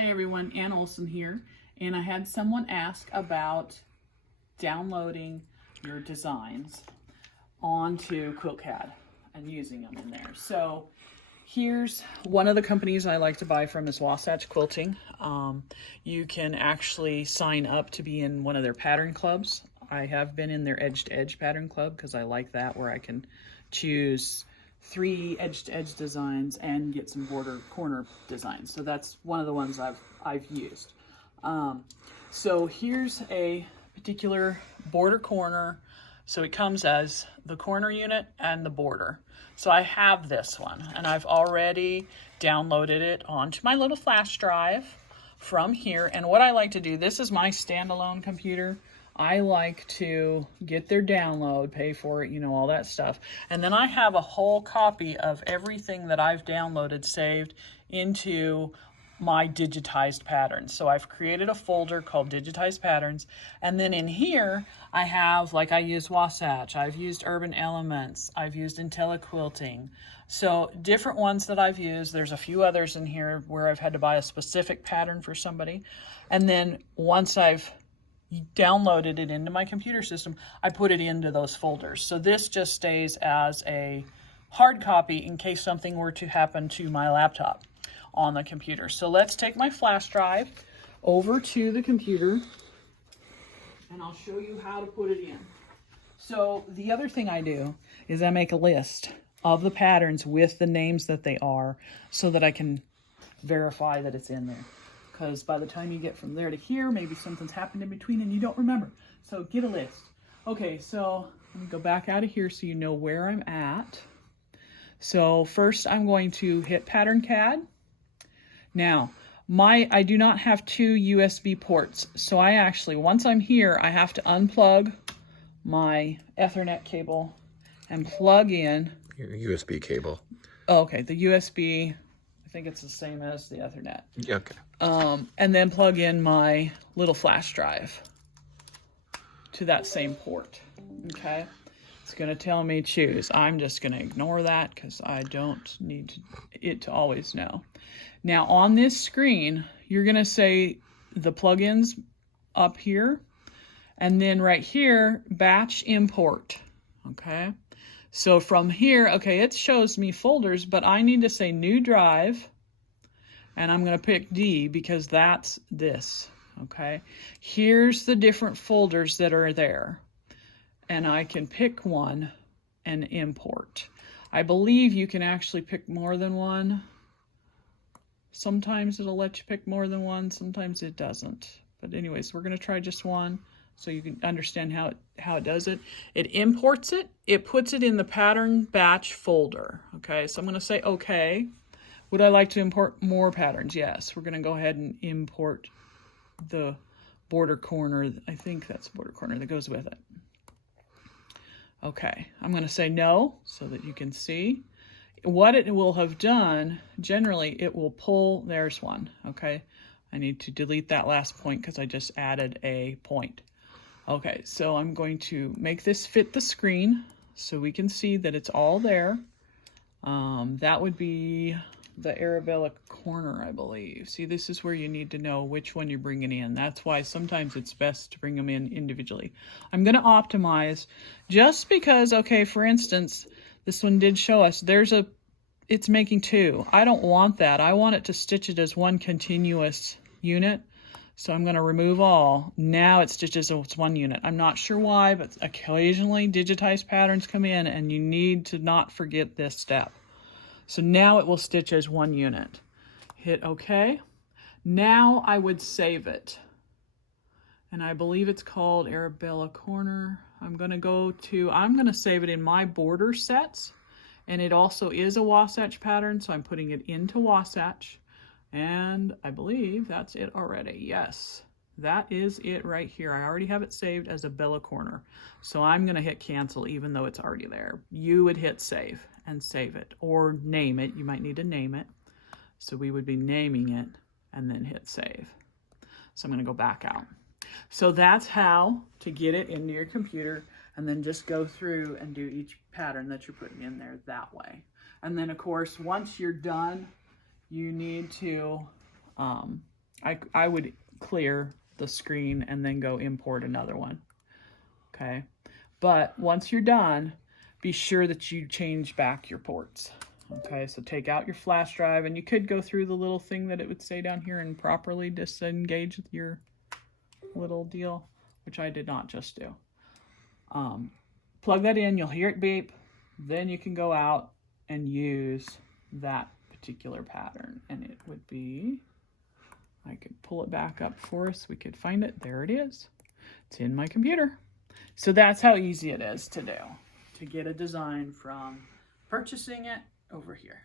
Hi everyone, Ann Olson here, and I had someone ask about downloading your designs onto Quilt CAD and using them in there. So here's one of the companies I like to buy from is Wasatch Quilting. You can actually sign up to be in one of their pattern clubs. I have been in their Edge to Edge pattern club because I like that, where I can choose 3 edge-to-edge designs and get some border corner designs. So that's one of the ones I've used. So here's a particular border corner. So it comes as the corner unit and the border. So I have this one, and I've already downloaded it onto my little flash drive from here. And what I like to do, this is my standalone computer. I like to get their download, pay for it, you know, all that stuff. And then I have a whole copy of everything that I've downloaded saved into my digitized patterns. So I've created a folder called digitized patterns. And then in here, I have, like, I use Wasatch, I've used Urban Elements, I've used IntelliQuilting. So different ones that I've used. There's a few others in here where I've had to buy a specific pattern for somebody. And then once I've downloaded it into my computer system, I put it into those folders. So this just stays as a hard copy in case something were to happen to my laptop on the computer. So let's take my flash drive over to the computer and I'll show you how to put it in. So the other thing I do is I make a list of the patterns with the names that they are so that I can verify that it's in there. Because by the time you get from there to here, maybe something's happened in between and you don't remember. So get a list. Okay, so let me go back out of here so you know where I'm at. So first I'm going to hit Pattern CAD. Now, I do not have 2 USB ports. So I actually, once I'm here, I have to unplug my Ethernet cable and plug in. Your USB cable. Oh, okay, the USB, I think it's the same as the Ethernet. Yeah, okay. And then plug in my little flash drive to that same port, okay? It's gonna tell me choose. I'm just gonna ignore that because I don't need it to always know. Now on this screen, you're gonna say the plugins up here, and then right here, batch import, okay? So from here, okay, it shows me folders, but I need to say new drive, and I'm going to pick D because that's this, okay? Here's the different folders that are there, and I can pick one and import. I believe you can actually pick more than one. Sometimes it'll let you pick more than one, sometimes it doesn't. But anyways, we're going to try just one so you can understand how it does it. It imports it, it puts it in the pattern batch folder, okay? So I'm going to say okay. Would I like to import more patterns? Yes, we're going to go ahead and import the border corner. I think that's the border corner that goes with it. Okay, I'm going to say no so that you can see. What it will have done, generally, it will pull, there's one, okay? I need to delete that last point because I just added a point. Okay, so I'm going to make this fit the screen so we can see that it's all there. That would be the Arabella corner, I believe. See, this is where you need to know which one you're bringing in. That's why sometimes it's best to bring them in individually. I'm going to optimize just because, okay, for instance, this one did show us it's making 2. I don't want that. I want it to stitch it as one continuous unit. So I'm going to remove all. Now it stitches as one unit. I'm not sure why, but occasionally digitized patterns come in and you need to not forget this step. So now it will stitch as one unit. Hit OK. Now I would save it. And I believe it's called Arabella Corner. I'm going to save it in my border sets. And it also is a Wasatch pattern, so I'm putting it into Wasatch. And I believe that's it already. Yes, that is it right here. I already have it saved as a Bella Corner. So I'm going to hit cancel even though it's already there. You would hit save and save it, or name it. You might need to name it. So we would be naming it and then hit save. So I'm going to go back out. So that's how to get it into your computer, and then just go through and do each pattern that you're putting in there that way. And then of course, once you're done, you need to I would clear the screen and then go import another one. Okay. But once you're done, be sure that you change back your ports. Okay, so take out your flash drive, and you could go through the little thing that it would say down here and properly disengage your little deal, which I did not just do. Plug that in, you'll hear it beep, then you can go out and use that particular pattern, and it would be, I could pull it back up for us, we could find it, there it is. It's in my computer. So that's how easy it is to do, to get a design from purchasing it over here.